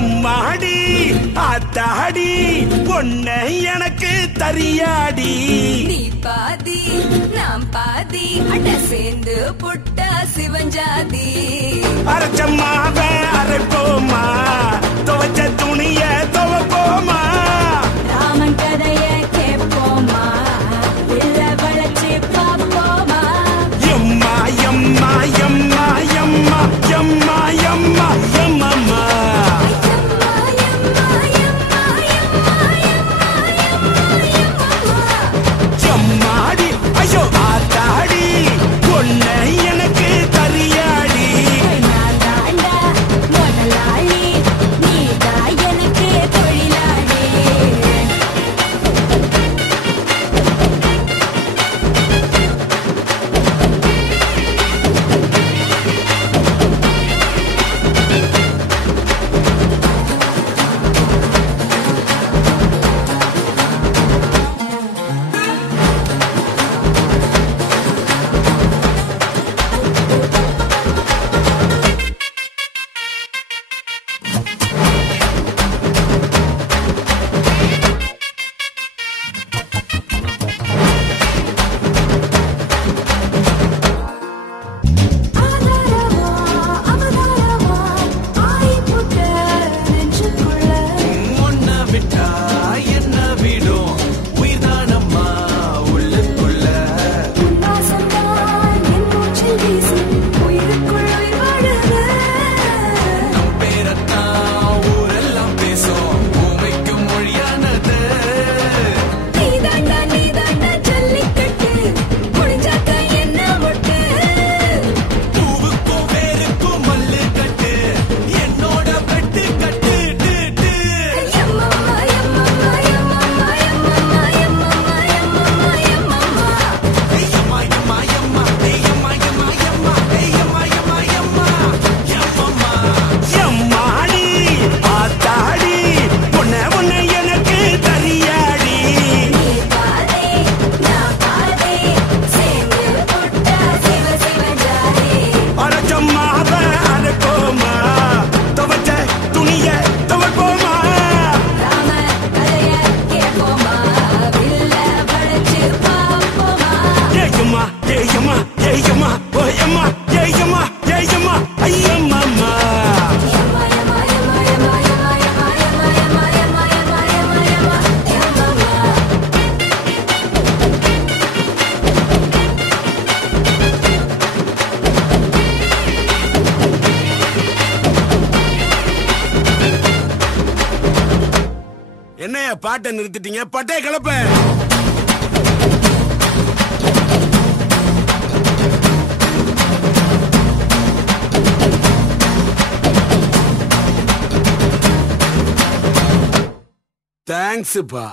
எம்மாடி ஆத்தாடி பொண்ணு எனக்கு தரியாடி நீ பாதி நாம் பாதி அட சேர்ந்து புட்டா சிவஞ்சாதி அரைச்சம்மாவ அரைப்போமா துவைச்ச துணிய துவைப்போமா ராமன் கதைய கேட்போமா இல்ல வளைச்சு பாப்போமா எம்மா எம்மா எம்மா எம்மா எம்மா எம்மா எம்மம்மா எம்மாடி ஐயோ ஆத்தாடி பொண்ணு எனக்கு தரியாடி முதலாளி நீதான் எனக்கு தொழிலாளி என்னைய பாட்டை நிறுத்திட்டீங்க பட்டே கலப்ப தேங்க்ஸ்ப்பா.